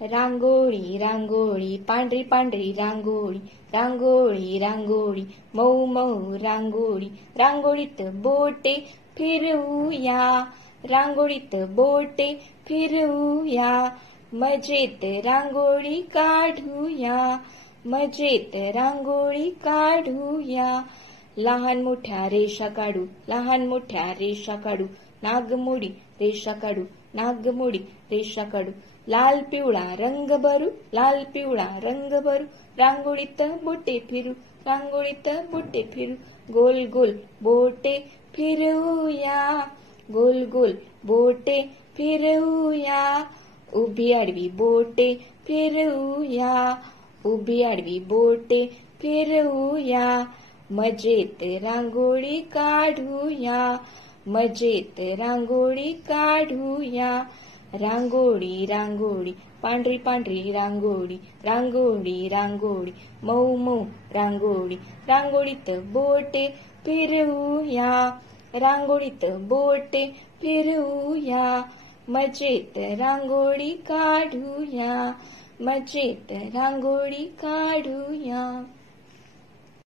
रांगोळी रांगोळी पांढरी पांढरी रांगोळी, रांगोळी रांगोळी मऊ मऊ रांगोळी, रांगोळीत बोटे फिरवूया, रांगोळीत बोटे फिरवूया, मजेत रांगोळी काढूया, मजेत रांगोळी काढूया. लहान मोठ्या रेषा काढू, लहान मोठ्या रेषा काढू, नागमोडी रेषा काढू, नागमोडी रेषा काढू. लाल पिवळा रंग भरू, लाल पिवळा रंग भरू, रांगोळीत बोटे फिरू, रांगोळीत बोटे फिरू. गोल गोल बोटे फिरवूया, गोल गोल बोटे फिरवूया, उभी आडवी बोटे फिरवूया, उभी आडवी बोटे फिरवूया, मजेत रांगोळी काढूया, मजेत रांगोळी काढूया. रांगोळी रांगोळी पांढरी पांढरी रांगोळी, रांगोळी रांगोळी मऊ मऊ रांगोळी, रांगोळीत बोटे फिरवूया, रांगोळीत बोटे फिरवूया, मजेत रांगोळी काढूया, मजेत रांगोळी काढूया.